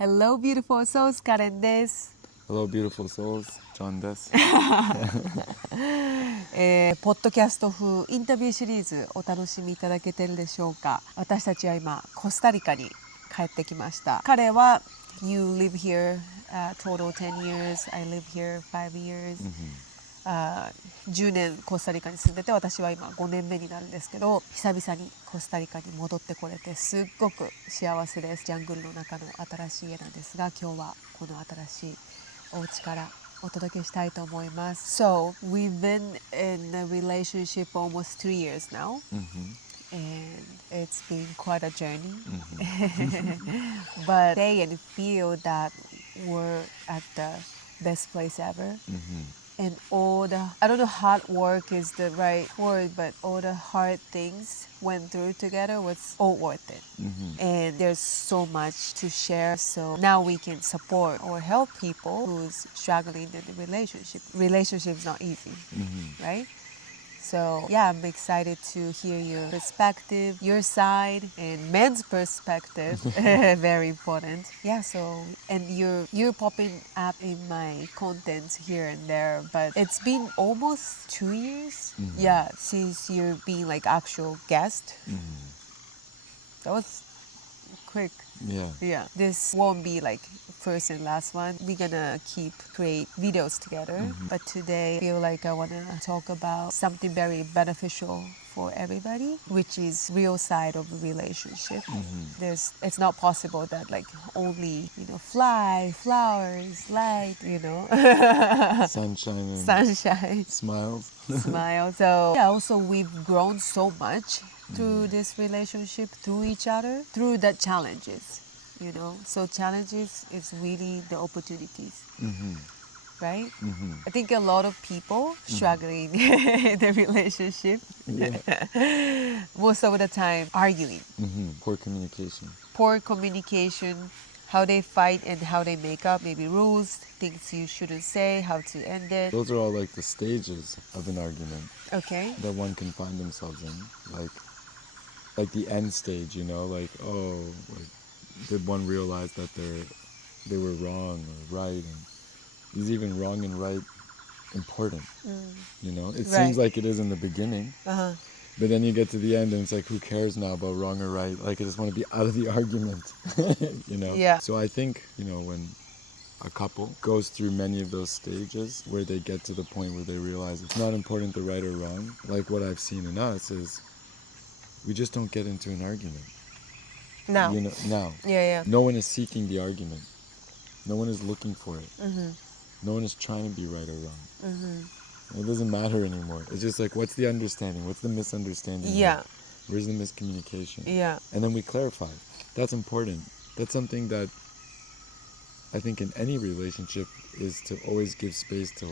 Hello, beautiful souls. Karen です。Hello, beautiful souls. John です。ポッドキャスト風インタビューシリーズお楽しみいただけてるでしょうか。私たちは今コスタリカに帰ってきました。彼は You live here、total 10 years. I live here 5 years.10 年コスタリカに住んでて、私は今5年目になるんですけど、久々にコスタリカに戻ってこれてすっごく幸せです。ジャングルの中の新しい家なんですが、今日はこの新しいお家からお届けしたいと思います。So, we've been in a relationship almost 3 years now. And it's been quite a journey. But stay and feel that we're at the best place ever.And all the, I don't know, hard work is the right word, but all the hard things went through together was all worth it. And there's so much to share. So now we can support or help people who's struggling in the relationship. Relationship's not easy, right? So yeah, I'm excited to hear your perspective, your side, and men's perspective. Very important. Yeah, so, and you're popping up in my content here and there, but it's been almost 2 years. Yeah, since you're being like actual guest. That was quick. Yeah. This won't be like first and last one. We're gonna create videos together. But today I feel like I wanna talk about something very beneficial for everybody, which is real side of the relationship. It's not possible that like only, fly, flowers, light, Sunshine. Smiles. Smile. So yeah, also we've grown so much through this relationship, through each other, through the challenges, So challenges is really the opportunities, right? I think a lot of people struggling in the relationship, most of the time arguing. Poor communication, how they fight and how they make up, maybe rules, things you shouldn't say, how to end it. Those are all like the stages of an argument. Okay. That one can find themselves in. Like the end stage, did one realize that they were wrong or right, and is even wrong and right important? It seems like it is in the beginning, but then you get to the end and it's like, who cares now about wrong or right? Like, I just want to be out of the argument, Yeah. So I think, when a couple goes through many of those stages where they get to the point where they realize it's not important the right or wrong, like what I've seen in us is we just don't get into an argument. Now. Now. Yeah. No one is seeking the argument. No one is looking for it. No one is trying to be right or wrong. It doesn't matter anymore. It's just like, what's the understanding? What's the misunderstanding? Yeah. Where's the miscommunication? Yeah. And then we clarify. That's important. That's something that I think in any relationship is to always give space to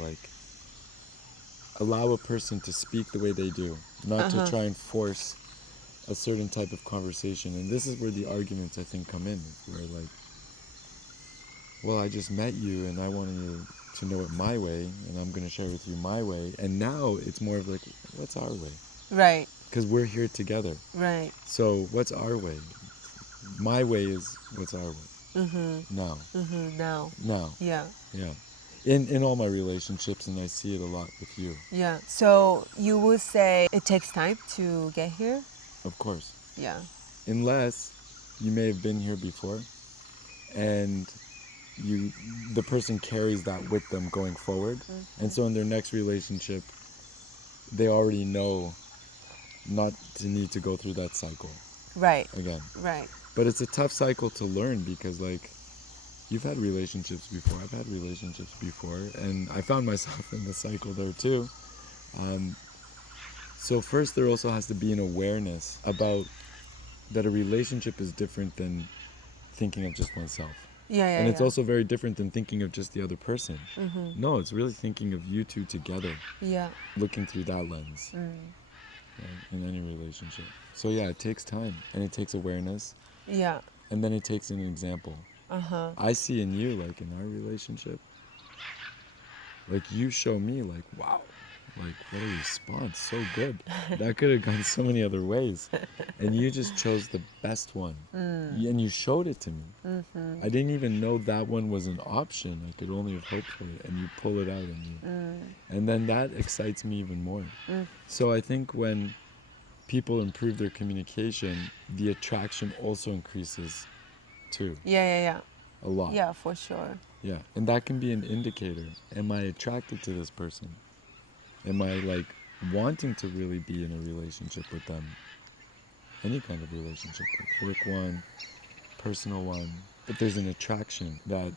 allow a person to speak the way they do, not to try and force a certain type of conversation. And this is where the arguments, I think, come in, where well, I just met you and I wanted you to know it my way, and I'm going to share with you my way. And now it's more of like, what's our way? Right. Because we're here together. Right. So what's our way? My way is what's our way. Now. Now. Yeah. In all my relationships, and I see it a lot with you. Yeah. So you would say it takes time to get here? Of course. Yeah. Unless you may have been here before and the person carries that with them going forward. And so in their next relationship, they already know not to need to go through that cycle. Right. Again. Right. But it's a tough cycle to learn because you've had relationships before. I've had relationships before, and I found myself in the cycle there too. So first there also has to be an awareness about that a relationship is different than thinking of just oneself. And it's also very different than thinking of just the other person. No, it's really thinking of you two together. Yeah. Looking through that lens. Right, in any relationship. So yeah, it takes time and it takes awareness. Yeah. And then it takes an example. I see in you, in our relationship, you show me, wow, like, what a response. So good. That could have gone so many other ways. And you just chose the best one. And you showed it to me. I didn't even know that one was an option. I could only have hoped for it. And you pull it out. And then that excites me even more. So I think when people improve their communication, the attraction also increases too. Yeah. A lot. Yeah, for sure. Yeah. And that can be an indicator. Am I attracted to this person? Am I like wanting to really be in a relationship with them? Any kind of relationship, like work one, personal one. But there's an attraction that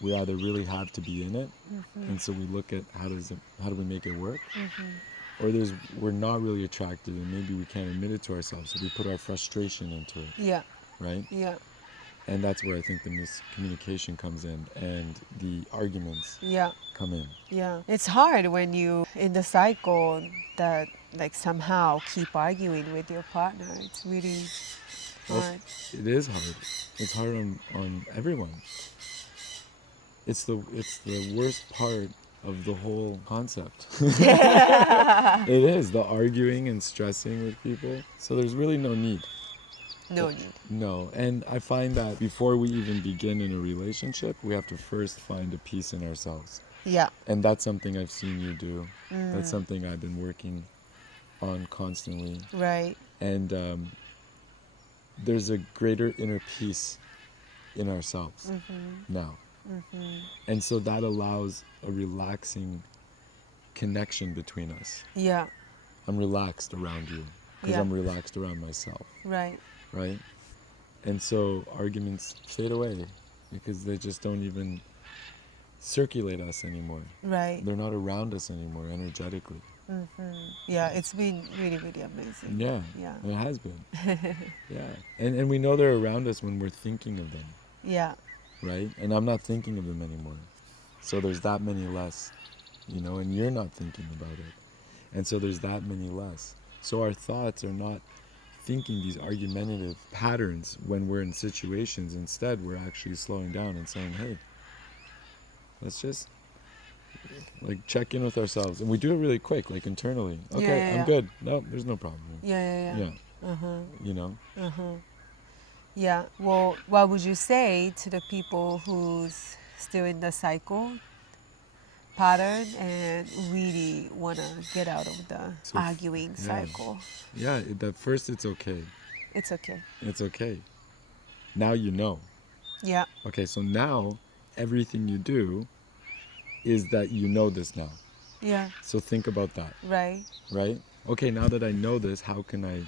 we either really have to be in it, and so we look at how do we make it work, or we're not really attracted and maybe we can't admit it to ourselves, so we put our frustration into it. Yeah. Right? Yeah. And that's where I think the miscommunication comes in and the arguments come in. Yeah. It's hard when you in the cycle that like somehow keep arguing with your partner. It's really hard. It is hard. It's hard on everyone. It's the worst part of the whole concept. It is, the arguing and stressing with people. So there's really no need. No need. No, and I find that before we even begin in a relationship, we have to first find a peace in ourselves. Yeah. And that's something I've seen you do. That's something I've been working on constantly. Right. And there's a greater inner peace in ourselves now. And so that allows a relaxing connection between us. Yeah. I'm relaxed around you because I'm relaxed around myself. Right. Right? And so arguments fade away because they just don't even circulate us anymore. Right. They're not around us anymore energetically. Yeah, it's been really, really amazing. Yeah. Yeah. It has been. Yeah. And we know they're around us when we're thinking of them. Yeah. Right? And I'm not thinking of them anymore. So there's that many less, and you're not thinking about it. And so there's that many less. So our thoughts are not thinking these argumentative patterns when we're in situations. Instead, we're actually slowing down and saying, hey, let's just check in with ourselves. And we do it really quick, internally. Okay, I'm good. No, there's no problem. Yeah. Yeah. Well, what would you say to the people who's still in the cycle pattern and really want to get out of the arguing cycle? Yeah, at first it's okay. It's okay. It's okay. Now you know. Yeah. Okay, so now everything you do is that you know this now. Yeah. So think about that. Right. Right? Okay, now that I know this, how can I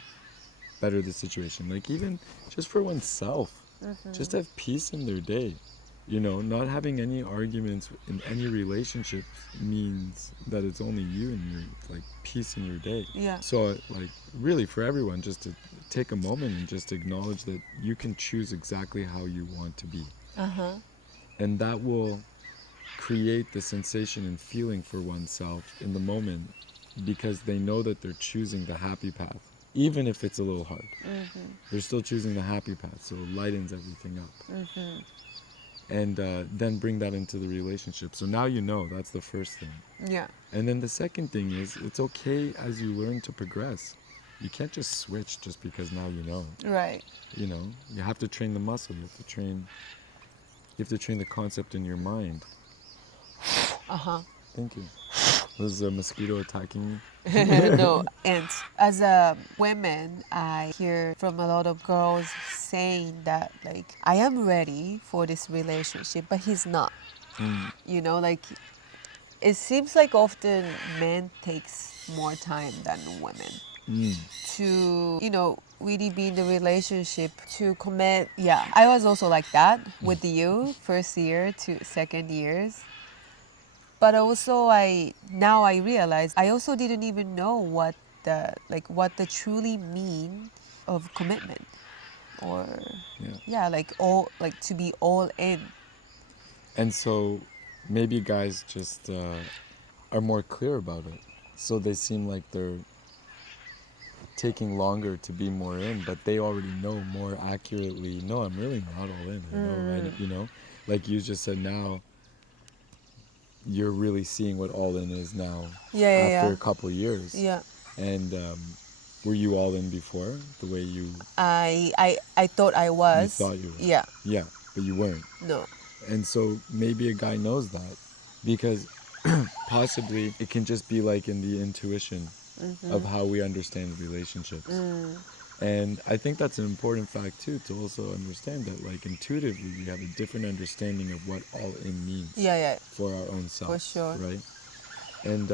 better the situation? Even just for oneself, just have peace in their day. Not having any arguments in any relationship means that it's only you and your peace in your day. Yeah. So really for everyone, just to take a moment and just acknowledge that you can choose exactly how you want to be. And that will create the sensation and feeling for oneself in the moment because they know that they're choosing the happy path. Even if it's a little hard. They're still choosing the happy path, so it lightens everything up. And then bring that into the relationship. So now you know, that's the first thing. Yeah. And then the second thing is, it's okay as you learn to progress. You can't just switch just because now you know. Right. You have to train the muscle. You have to train the concept in your mind. Thank you. Was a mosquito attacking me? No, ants. As a woman, I hear from a lot of girls saying that I am ready for this relationship, but he's not. It seems like often men takes more time than women to, really be in the relationship, to commit. Yeah, I was also like that with you, first year to second years. But also now I realize I also didn't even know what the truly mean of commitment, or to be all in. And so maybe guys just are more clear about it. So they seem like they're taking longer to be more in, but they already know more accurately, no, I'm really not all in. I know, right? Like you just said now, you're really seeing what all in is now Yeah. after a couple years. Yeah. And were you all in before, the way you I thought I was. you thought you were? Yeah. Yeah, but you weren't. No. And so maybe a guy knows that, because possibly it can just be like in the intuition of how we understand relationships. And I think that's an important fact too, to also understand that like intuitively we have a different understanding of what all in means Yeah. for our own self. For sure. Right? And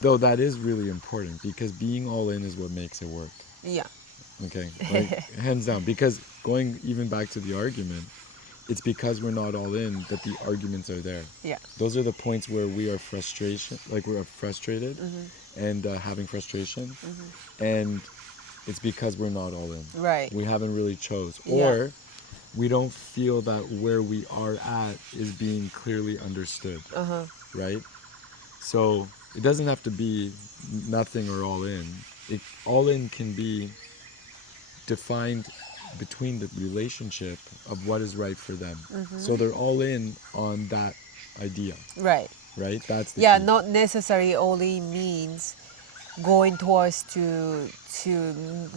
though that is really important, because being all in is what makes it work. Yeah. Okay? Like, hands down. Because going even back to the argument, it's because we're not all in that the arguments are there. Yeah. Those are the points where we are we're frustrated and having frustration. And it's because we're not all in. Right. We haven't really chose. Yeah. Or we don't feel that where we are at is being clearly understood. Right? So it doesn't have to be nothing or all in. All in can be defined between the relationship of what is right for them. So they're all in on that idea. Right. Right? That's the Yeah, key. not necessarily only means going towards to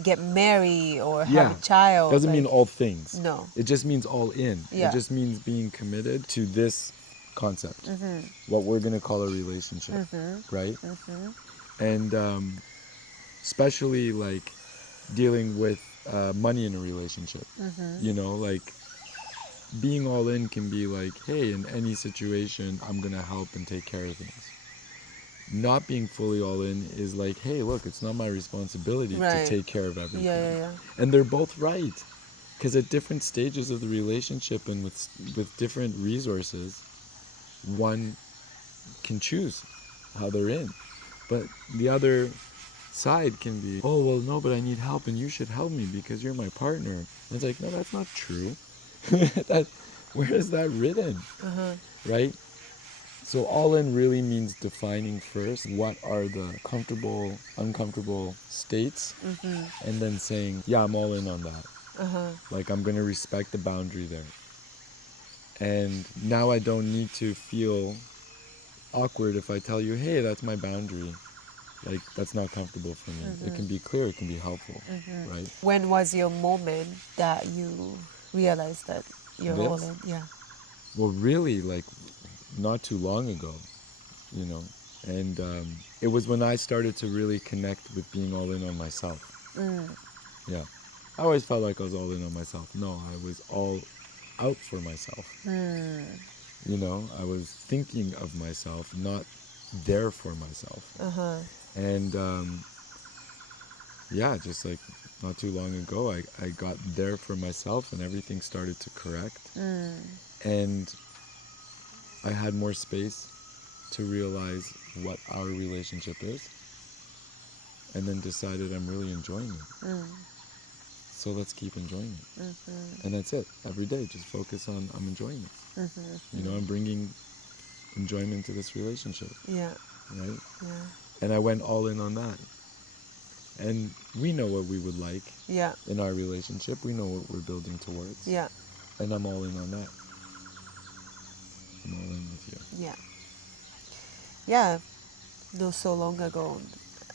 get married or have a child. Doesn't mean all things. No. It just means all in. Yeah. It just means being committed to this concept, what we're going to call a relationship, right? And especially like dealing with money in a relationship, you know, like being all in can be like, hey, in any situation, I'm going to help and take care of things. Not being fully all in is like, hey, look, it's not my responsibility to Right. take care of everything. Yeah. And they're both right. Because at different stages of the relationship and with different resources, one can choose how they're in. But the other side can be, oh, well, no, but I need help and you should help me because you're my partner. And it's like, no, that's not true. Where is that written? Right? So all in really means defining first what are the comfortable, uncomfortable states, and then saying, yeah, I'm all in on that. Like, I'm going to respect the boundary there. And now I don't need to feel awkward if I tell you, hey, that's my boundary. Like, that's not comfortable for me. It can be clear, it can be helpful, right? When was your moment that you realized that you're all This? in? Yeah. Well, really, like, not too long ago, you know. And it was when I started to really connect with being all in on myself. Yeah. I always felt like I was all in on myself. No, I was all out for myself. You know, I was thinking of myself, not there for myself. And yeah, just like not too long ago, I got there for myself and everything started to correct. And I had more space to realize what our relationship is, and then decided I'm really enjoying it. So let's keep enjoying it. And that's it. Every day, just focus on I'm enjoying it. You know, I'm bringing enjoyment to this relationship. Yeah. Right? Yeah. And I went all in on that. And we know what we would like Yeah. in our relationship. We know what we're building towards. Yeah. And I'm all in on that. I'm all in with you. Yeah. Yeah. Not so long ago.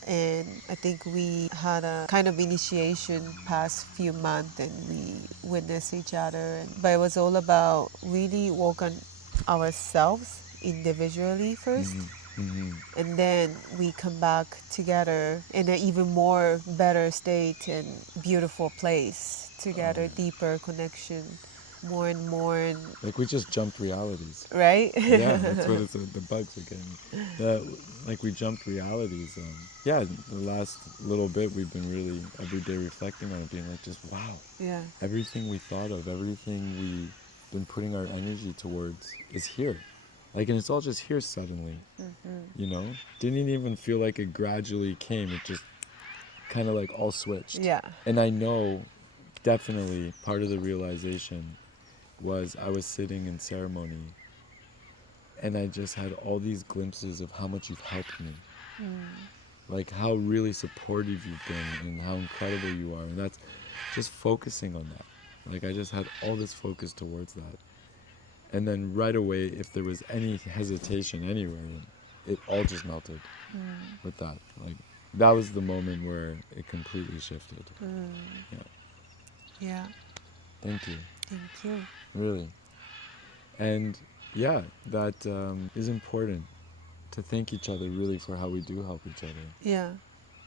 And I think we had a kind of initiation past few months and we witnessed each other. But it was all about really work on ourselves individually first. And then we come back together in an even more better state and beautiful place together, deeper connection, more and more. And, Like we just jumped realities. right? Yeah, that's what it's, the bugs are getting. Like we jumped realities. Yeah, the last little bit we've been really every day reflecting on it, being like, just wow. Yeah. Everything we thought of, everything we've been putting our energy towards is here. Like, and it's all just here suddenly, you know? Didn't even feel like it gradually came. It just kind of like all switched. Yeah. And I know definitely part of the realization was I was sitting in ceremony and I just had all these glimpses of how much you've helped me. Like how really supportive you've been and how incredible you are. And that's just focusing on that. Like I just had all this focus towards that. And then right away, if there was any hesitation anywhere, it all just melted with that. Like, that was the moment where it completely shifted. Yeah. Thank you. Thank you. Really. And yeah, that is important, to thank each other really for how we do help each other. Yeah.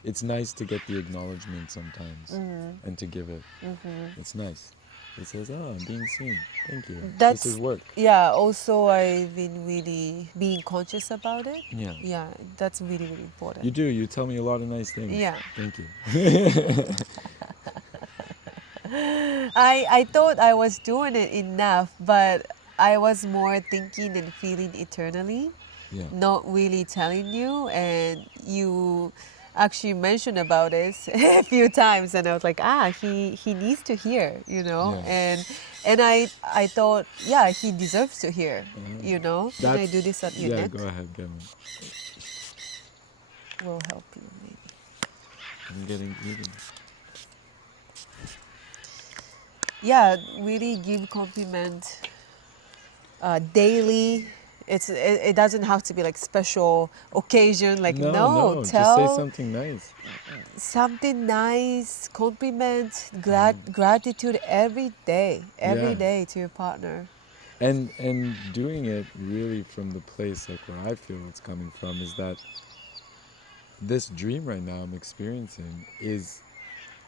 It's nice to get the acknowledgement sometimes and to give it. It's nice. It says, oh, I'm being seen. Thank you. This is work. Yeah, also I've been really being conscious about it. Yeah. Yeah, that's really, really important. You do. You tell me a lot of nice things. Yeah. Thank you. I thought I was doing it enough, but I was more thinking and feeling eternally, not really telling you. And you actually mentioned about this a few times, and I was like, he needs to hear, you know. And I thought, yeah, he deserves to hear, you know. Can I do this at your neck? Yeah, go ahead, Kalen. Will help you maybe. I'm getting eaten. Yeah, really give compliment daily. It doesn't have to be like special occasion. Like no, just say something nice. Something nice, compliment, gratitude every day to your partner. And doing it really from the place like where I feel it's coming from is that this dream right now I'm experiencing is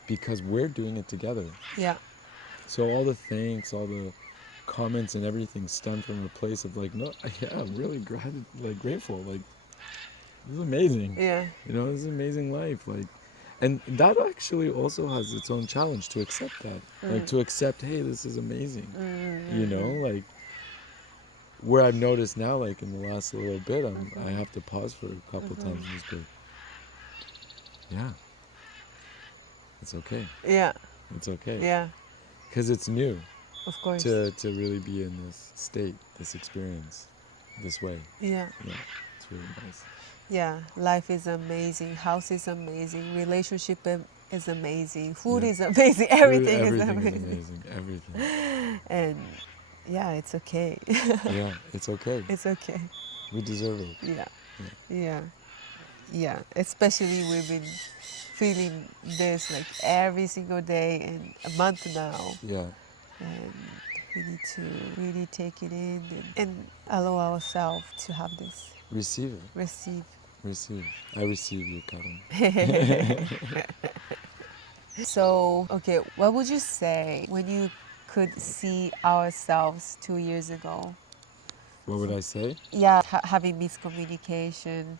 because we're doing it together. Yeah. So all the thanks, all the comments and everything stem from a place of like, no, yeah, I'm really grateful. Like, this is amazing. Yeah. You know, this is an amazing life. Like, and that actually also has its own challenge to accept that. Like to accept, hey, this is amazing. You know, like where I've noticed now, like in the last little bit, I have to pause for a couple times and just go, yeah, it's okay. Yeah. It's okay. Yeah. Because it's new. Of course. To really be in this state, this experience, this way. Yeah. Yeah, it's really nice. Yeah, life is amazing. House is amazing. Relationship is amazing. Food is amazing. Everything is amazing. Everything. And yeah, it's okay. Yeah, it's okay. It's okay. We deserve it. Yeah. Especially we've been feeling this like every single day and a month now. Yeah. And we need to really take it in and allow ourselves to have this. Receive it. Receive. I receive you, Karen. So, okay, what would you say when you could see ourselves 2 years ago? What would I say? Yeah, having miscommunication,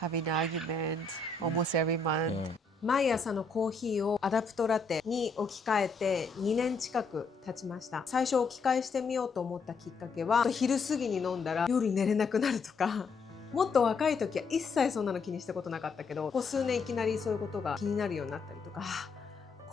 having argument almost every month. Yeah. 毎朝のコーヒーをアダプトラテに置き換えて2年近く経ちました。最初置き換えしてみようと思ったきっかけは、昼過ぎに飲んだら夜寝れなくなるとか、もっと若い時は一切そんなの気にしたことなかったけど、ここ数年いきなりそういうことが気になるようになったりとか、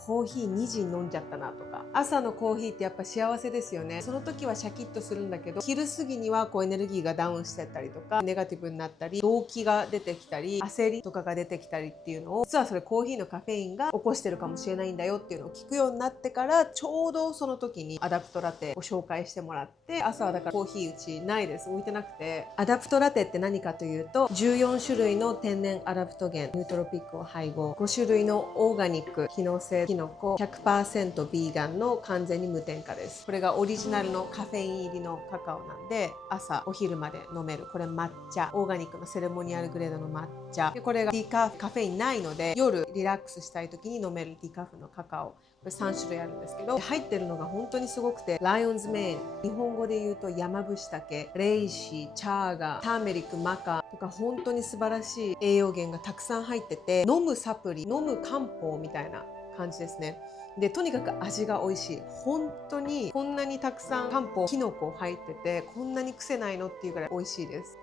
コーヒー2時に飲んじゃったなとか、朝のコーヒーってやっぱ幸せですよね。その時はシャキッとするんだけど、昼過ぎにはこうエネルギーがダウンしてったりとか、ネガティブになったり、動悸が出てきたり、焦りとかが出てきたりっていうのを、実はそれコーヒーのカフェインが起こしてるかもしれないんだよっていうのを聞くようになってから、ちょうどその時にアダプトラテを紹介してもらって、朝はだからコーヒーうちないです。置いてなくて。アダプトラテって何かというと、14種類の天然アダプトゲン、ヌートロピックを配合、5種類のオーガニック、機能性キノコ、100%ビーガンの完全に無添加です。これがオリジナルのカフェイン入りのカカオなんで、朝お昼まで飲める。これ抹茶、オーガニックのセレモニアルグレードの抹茶。でこれがディカフェインないので、夜リラックスしたい時に飲めるディカフのカカオ。これ3種類あるんですけど、入ってるのが本当にすごくて、ライオンズメイン、日本語で言うと山伏茸、レイシー、チャーガー、ターメリック、マカとか本当に素晴らしい栄養源がたくさん入ってて、飲むサプリ、飲む漢方みたいな感じですね。でとにかく味が美味しい。本当にこんなにたくさん漢方キノコ入っててこんなに癖ないのっていうぐらい美味しいです。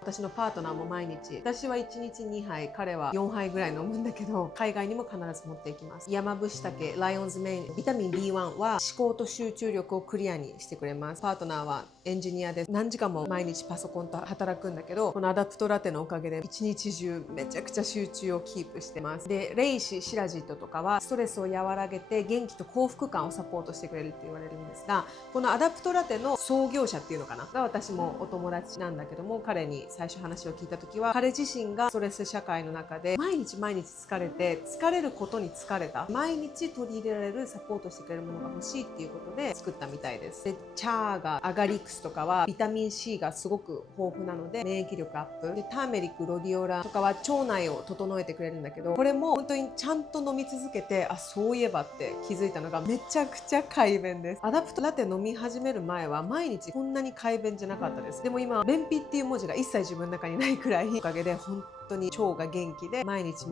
私のパートナーも毎日、私は1日2杯、彼は4杯ぐらい飲むんだけど、海外にも必ず持っていきます。山伏茸、ライオンズメイン、ビタミン B1 は思考と集中力をクリアにしてくれます。パートナーはエンジニアで何時間も毎日パソコンと働くんだけど、このアダプトラテのおかげで一日中めちゃくちゃ集中をキープしてます。で、レイシ、シラジットとかはストレスを和らげて元気と幸福感をサポートしてくれるって言われるんですが、このアダプトラテの創業者っていうのかなが私もお友達なんだけども、彼に最初話を聞いた時は、彼自身がストレス社会の中で毎日疲れて、疲れることに疲れた、毎日取り入れられるサポートしてくれるものが欲しいっていうことで作ったみたいです。で、チャーがアガリクスとかはビタミン C がすごく豊富なので免疫力アップで、ターメリック、ロディオラとかは腸内を整えてくれるんだけど、これも本当にちゃんと飲み続けて、あ、そういえばって気づいたのがめちゃくちゃ快便です。アダプトラテ飲み始める前は毎日こんなに快便じゃなかったです。でも今便秘っていう文字が一切自分の中にないくらい、おかげで本当に腸が元気で毎日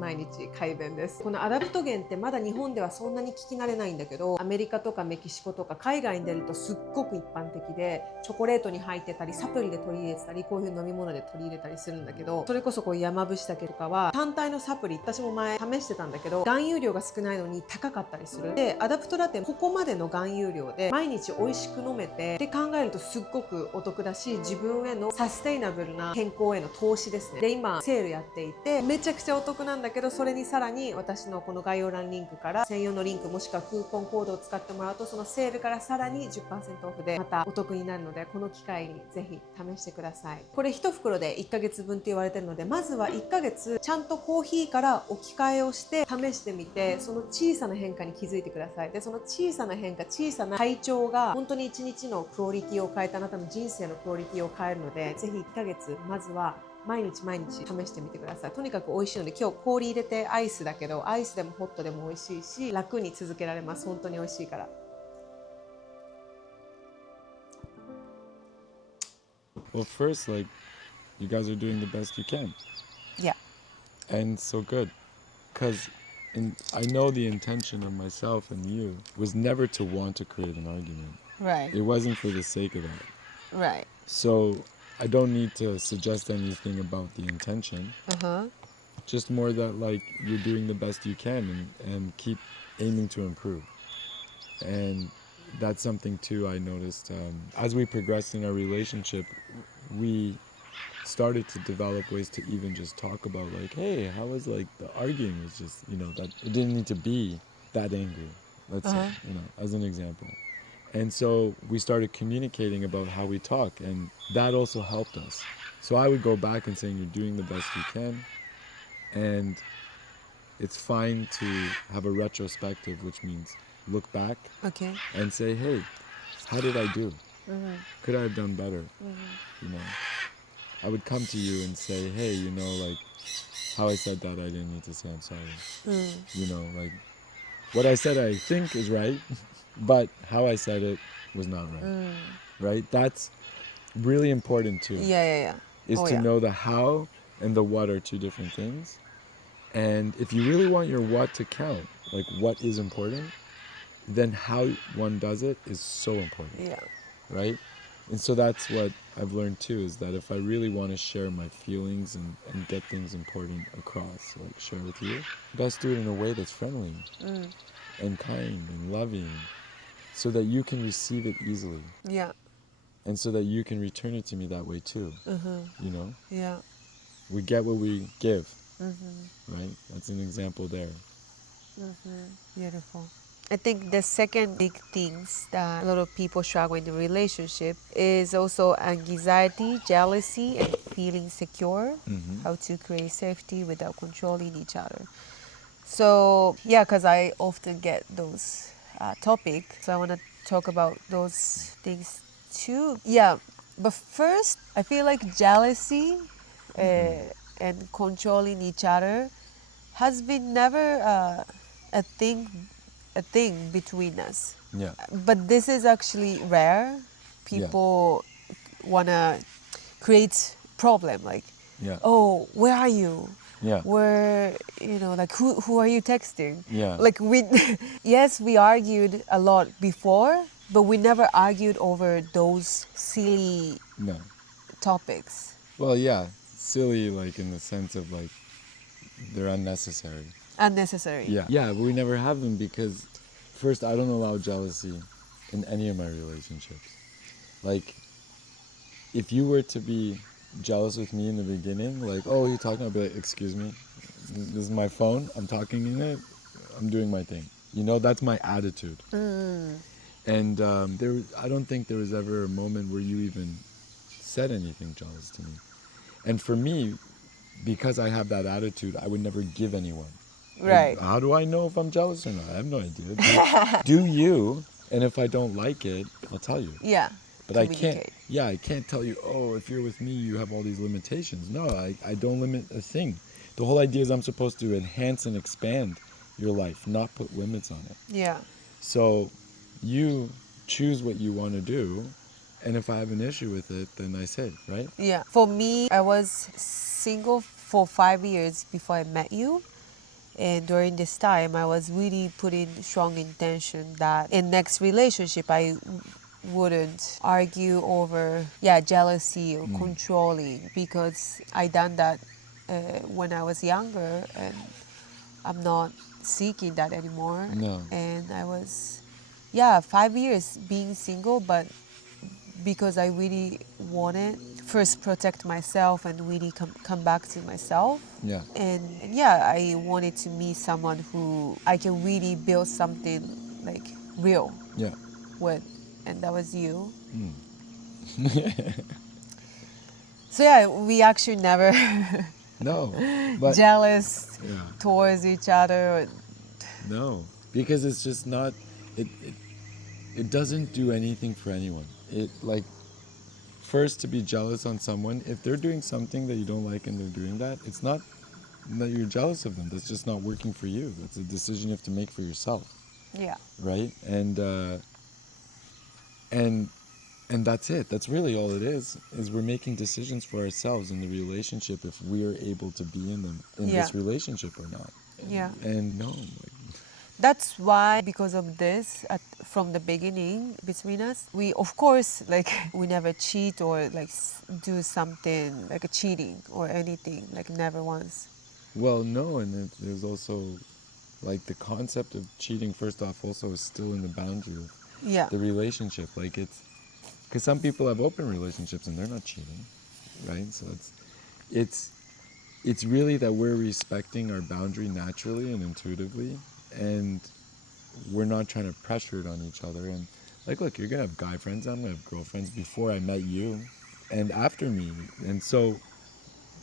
快便です。このアダプトゲンってまだ日本ではそんなに聞き慣れないんだけど、アメリカとかメキシコとか海外に出るとすっごく一般的で、チョコレートに入ってたりサプリで取り入れてたり、こういう飲み物で取り入れたりするんだけど、それこそこう山伏茸とかは単体のサプリ、私も前試してたんだけど含有量が少ないのに高かったりする。で、アダプトラテここまでの含有量で毎日美味しく飲めてって考えるとすっごくお得だし、自分へのサステイナブルな健康への投資ですね。で、今セールやっていてめちゃくちゃお得なんだけど、それにさらに私のこの概要欄リンクから専用のリンクもしくはクーポンコードを使ってもらうと、そのセールからさらに 10% オフでまたお得になるので、この機会にぜひ試してください。これ1袋で1ヶ月分って言われてるので、まずは1ヶ月ちゃんとコーヒーから置き換えをして試してみて、その小さな変化に気づいてください。で、その小さな変化、小さな体調が本当に1日のクオリティを変えて、あなたの人生のクオリティを変えるので、ぜひ1ヶ月まずは毎日試してみてください。とにかく美味しいので、今日氷入れてアイスだけど、アイスでもホットでも美味しいし、楽に続けられます。本当に美味しいから。Well, first, like, you guys are doing the best you can. Yeah. And so good. Because I know the intention of myself and you was never to want to create an argument. Right. It wasn't for the sake of that. Right. So I don't need to suggest anything about the intention. Just more that, like, you're doing the best you can and keep aiming to improve. And that's something too I noticed as we progressed in our relationship. We started to develop ways to even just talk about, like, hey, how was, like, the arguing was just, that it didn't need to be that angry, let's say, as an example. And so we started communicating about how we talk, and that also helped us. So I would go back and saying, you're doing the best you can, and it's fine to have a retrospective, which means look back and say, hey, how did I do? Could I have done better? I would come to you and say, hey, like, how I said that, I didn't need to say I'm sorry. Like, what I said I think is right, but how I said it was not right. Right? That's really important too. Is to know the how and the what are two different things. And if you really want your what to count, like what is important, then how one does it is so important. Right? And so that's what I've learned too, is that if I really want to share my feelings and get things important across, like share with you, best do it in a way that's friendly and kind and loving, so that you can receive it easily. And so that you can return it to me that way too. We get what we give. Right? That's an example there. Beautiful. I think the second big things that a lot of people struggle in the relationship is also anxiety, jealousy, and feeling secure. How to create safety without controlling each other. So yeah, because I often get those topics. So I want to talk about those things too. Yeah, but first, I feel like jealousy and controlling each other has been never a thing between us. But this is actually rare. People wanna create problem, like, oh, where are you? Where, like, who are you texting? Like, yes, we argued a lot before, but we never argued over those silly topics. Well, yeah, silly, like in the sense of like they're unnecessary. Unnecessary. Yeah, we never have them because first, I don't allow jealousy in any of my relationships. Like, if you were to be jealous with me in the beginning, like, oh, you're talking, I'll be like, excuse me, this is my phone, I'm talking in it, I'm doing my thing. You know, that's my attitude. And I don't think there was ever a moment where you even said anything jealous to me. And for me, because I have that attitude, I would never give anyone. Right. How do I know if I'm jealous or not? I have no idea. Do you? And if I don't like it, I'll tell you. Yeah. But I can't tell you, oh, if you're with me, you have all these limitations. No, I don't limit a thing. The whole idea is I'm supposed to enhance and expand your life, not put limits on it. Yeah. So you choose what you want to do. And if I have an issue with it, then I say, right? Yeah. For me, I was single for 5 years before I met you. And during this time, I was really putting strong intention that in next relationship, I wouldn't argue over, jealousy or controlling, because I done that when I was younger, and I'm not seeking that anymore. No. And I was, 5 years being single, but because I really wanted first protect myself and really come back to myself. Yeah. And I wanted to meet someone who I can really build something like real with, and that was you. So we actually never No, but jealous towards each other. No, because it's just not. It doesn't do anything for anyone. It like first to be jealous on someone if they're doing something that you don't like and they're doing that. It's not that you're jealous of them. That's just not working for you. That's a decision you have to make for yourself. Yeah. Right. And that's it. That's really all it is we're making decisions for ourselves in the relationship if we are able to be in this relationship or not. And no. That's why, because of this, from the beginning between us, we of course we never cheat or do something like a cheating or anything, never once. Well, no, and there's also the concept of cheating. First off, also is still in the boundary of the relationship. It's because some people have open relationships and they're not cheating, right? So it's really that we're respecting our boundary naturally and intuitively. And we're not trying to pressure it on each other. And look, you're gonna have guy friends, I'm gonna have girlfriends before I met you and after me. And so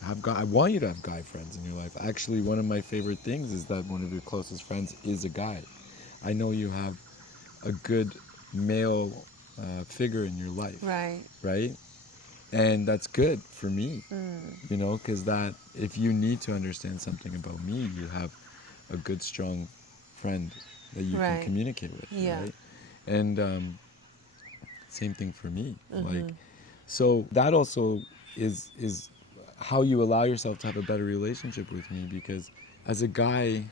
I want you to have guy friends in your life. Actually, one of my favorite things is that one of your closest friends is a guy. I know you have a good male figure in your life. Right? And that's good for me, you know, because that if you need to understand something about me, you have a good, strong friend that you can communicate with, right? And same thing for me. So that also is how you allow yourself to have a better relationship with me, because as a guy,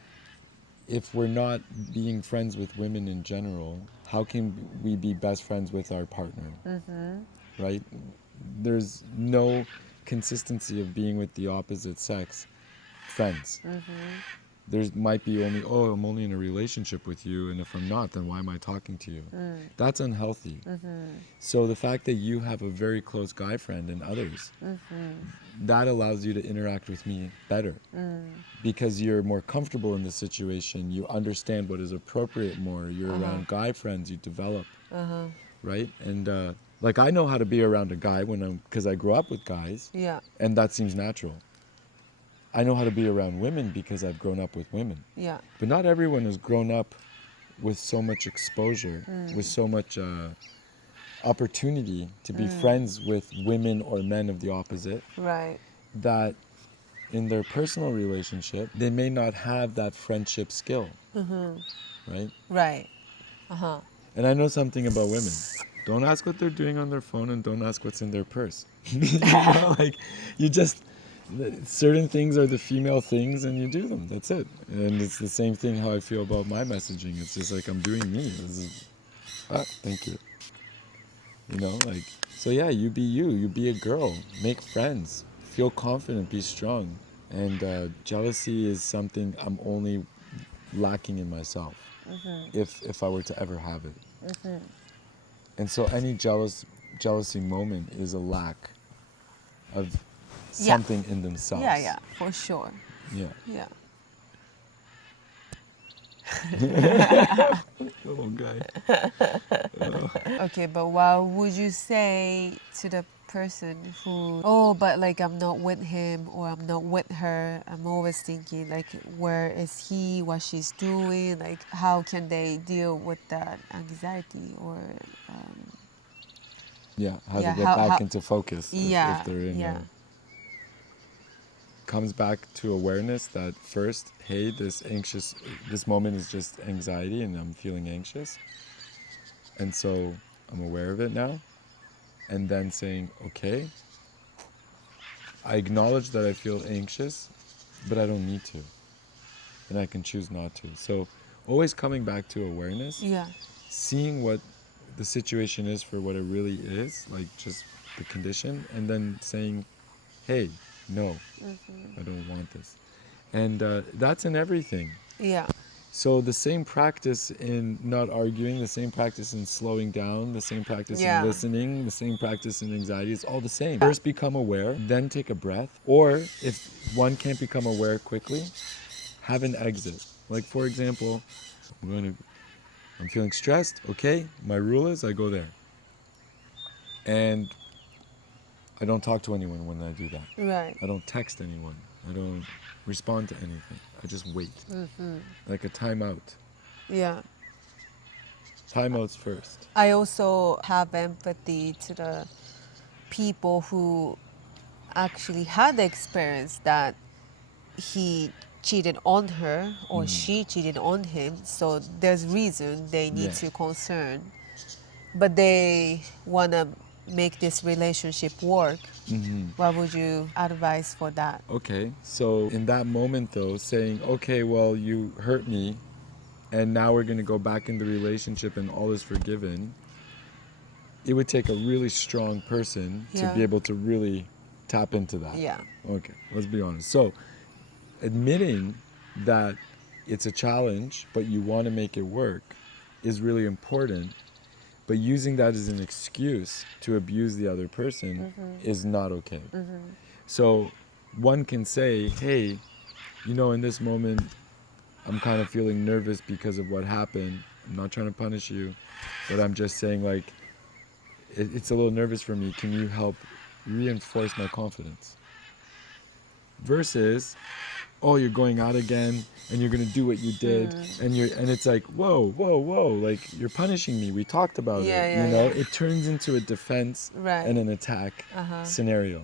if we're not being friends with women in general, how can we be best friends with our partner? Right? There's no consistency of being with the opposite sex friends. There might be only, I'm only in a relationship with you, and if I'm not, then why am I talking to you? That's unhealthy. So the fact that you have a very close guy friend and others, that allows you to interact with me better, because you're more comfortable in the situation, you understand what is appropriate more, you're around guy friends, you develop, right? And I know how to be around a guy because I grew up with guys, and that seems natural. I know how to be around women because I've grown up with women. But not everyone has grown up with so much exposure, with so much opportunity to be friends with women or men of the opposite. Right. That in their personal relationship, they may not have that friendship skill. Right? Right. And I know something about women. Don't ask what they're doing on their phone, and don't ask what's in their purse. You know, you just... certain things are the female things and you do them. That's it. And it's the same thing how I feel about my messaging. It's just I'm doing me. Thank you. You know, so you be you. You be a girl. Make friends. feel confident, be strong. And jealousy is something I'm only lacking in myself, if I were to ever have it. And so any jealousy moment is a lack of something in themselves. Yeah, for sure. Yeah. Yeah. Little guy. Okay, but what would you say to the person who, oh, but like I'm not with him or I'm not with her? I'm always thinking like, where is he, what she's doing? Like, how can they deal with that anxiety or How to get back into focus if they're in yeah. Comes back to awareness that first, hey, this moment is just anxiety and I'm feeling anxious. And so I'm aware of it now. And then saying, okay, I acknowledge that I feel anxious, but I don't need to. And I can choose not to. So always coming back to awareness, seeing what the situation is for what it really is, like just the condition, and then saying, hey, no, I don't want this. And that's in everything. Yeah. So the same practice in not arguing, the same practice in slowing down, the same practice in listening, the same practice in anxiety, it's all the same. First become aware, then take a breath. Or if one can't become aware quickly, have an exit. Like for example, I'm feeling stressed, okay, my rule is I go there. And I don't talk to anyone when I do that. Right. I don't text anyone. I don't respond to anything. I just wait. Like a timeout. Yeah. Timeouts first. I also have empathy to the people who actually had the experience that he cheated on her or she cheated on him. So there's reason they need to concern. But they want to make this relationship work. What would you advise for that? Okay, so in that moment though, saying, okay, well, you hurt me and now we're going to go back in the relationship and all is forgiven, it would take a really strong person to be able to really tap into that. Yeah. Okay, let's be honest. So admitting that it's a challenge, but you want to make it work is really important. But using that as an excuse to abuse the other person is not okay. So one can say, hey, you know, in this moment, I'm kind of feeling nervous because of what happened. I'm not trying to punish you, but I'm just saying like, it's a little nervous for me. Can you help reinforce my confidence? Versus, oh, you're going out again and you're going to do what you did. And it's like, whoa, like you're punishing me. We talked about it. You know, it turns into a defense and an attack scenario.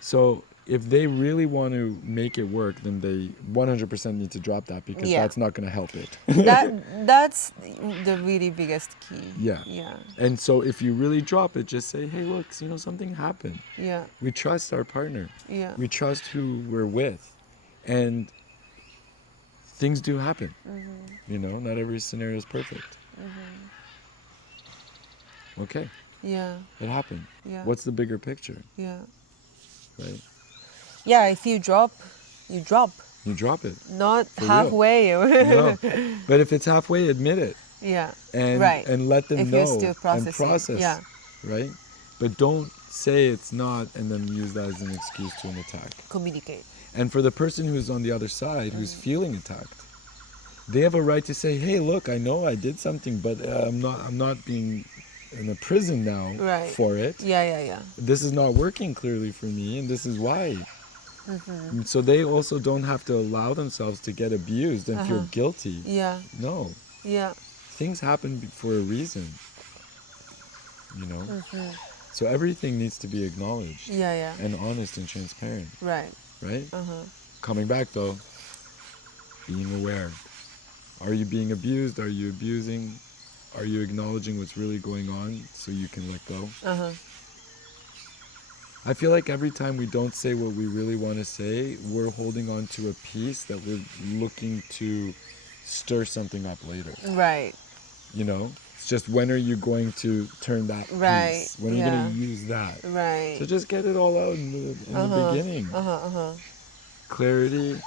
So if they really want to make it work, then they 100% need to drop that because that's not going to help it. That's the really biggest key. Yeah. And so if you really drop it, just say, hey, look, you know, something happened. Yeah. We trust our partner. Yeah. We trust who we're with. And things do happen. You know, not every scenario is perfect. Okay. Yeah. It happened. Yeah. What's the bigger picture? Yeah. Right? Yeah, if you drop, you drop. You drop it. Not For halfway. No. But if it's halfway, admit it. Yeah. And let them if know you're still processing. and process. Yeah. Right? But don't say it's not and then use that as an excuse to an attack. Communicate. And for the person who's on the other side, who's feeling attacked, they have a right to say, hey, look, I know I did something, but I'm not being in a prison now for it. Yeah. This is not working clearly for me, and this is why. So they also don't have to allow themselves to get abused and feel guilty. Yeah. No. Yeah. Things happen for a reason, you know? So everything needs to be acknowledged and honest and transparent. Right. Coming back though, being aware. Are you being abused? Are you abusing? Are you acknowledging what's really going on so you can let go? I feel like every time we don't say what we really want to say, we're holding on to a piece that we're looking to stir something up later. Right. You know? It's just when are you going to turn that Right, piece? When are you yeah. going to use that? Right. So just get it all out in the beginning. Clarity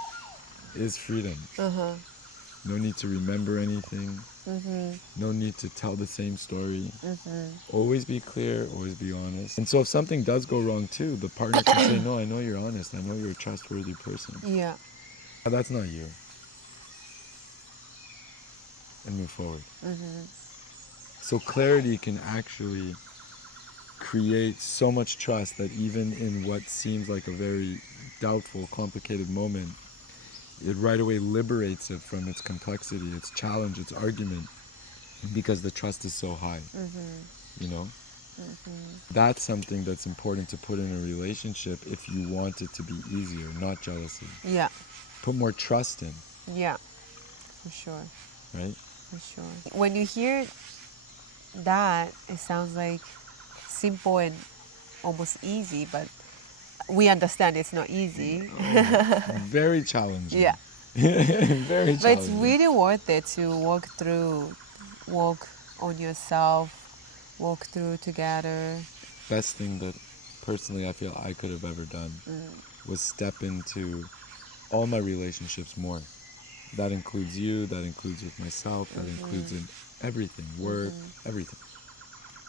is freedom. No need to remember anything. No need to tell the same story. Always be clear, always be honest. And so if something does go wrong too, the partner can say, no, I know you're honest. I know you're a trustworthy person. Yeah. But that's not you. And move forward. So clarity can actually create so much trust that even in what seems like a very doubtful, complicated moment, it right away liberates it from its complexity, its challenge, its argument, because the trust is so high. You know? That's something that's important to put in a relationship if you want it to be easier, not jealousy. Yeah. Put more trust in, Yeah. For sure. right? For sure. When you hear that, it sounds like simple and almost easy, but we understand it's not easy. Very challenging. Yeah. Very challenging. But it's really worth it to walk on yourself, walk through together. Best thing that personally I feel I could have ever done was step into all my relationships more. That includes you, that includes with myself, that includes in everything, work, everything.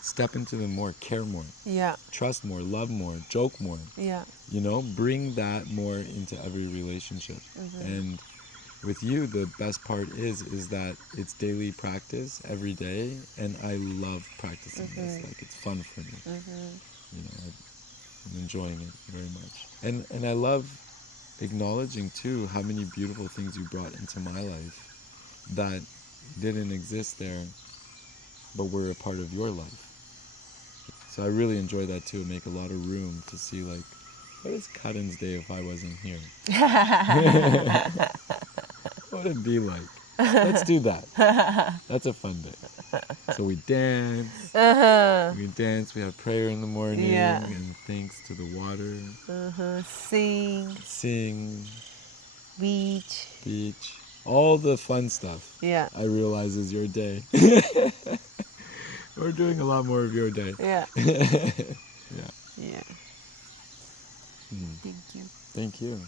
Step into them more, care more, Yeah. trust more, love more, joke more. Yeah. You know, bring that more into every relationship. And with you, the best part is that it's daily practice every day, and I love practicing this. Like, it's fun for me. You know, I'm enjoying it very much. And I love acknowledging too how many beautiful things you brought into my life that didn't exist there, but were a part of your life. So I really enjoy that too. Make a lot of room to see, like, what is Karen's day if I wasn't here? What would it be like? Let's do that. That's a fun day. So we dance. We have prayer in the morning, Yeah. and thanks to the water. Sing. Beach. All the fun stuff. Yeah. I realize is your day. We're doing a lot more of your day. Yeah. Yeah. Yeah. Thank you. Thank you.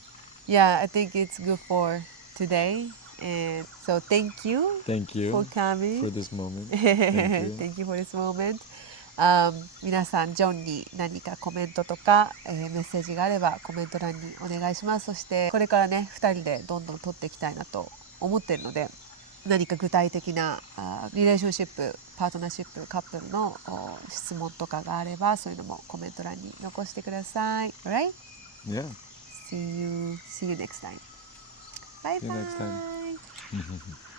Yeah, I think it's good for today. And so thank you Thank you for coming. for this moment. Thank you. Thank you for this moment. 皆さん、ジョンに何かコメントとか、メッセージがあればコメント欄にお願いします。そしてこれからね、2人でどんどん撮っていきたいなと思っているので、何か具体的なリレーションシップ、パートナーシップ、カップルの質問とかがあれば、そういうのもコメント欄に残してください。Alright? Yeah. See you next time. Bye bye. See you next time.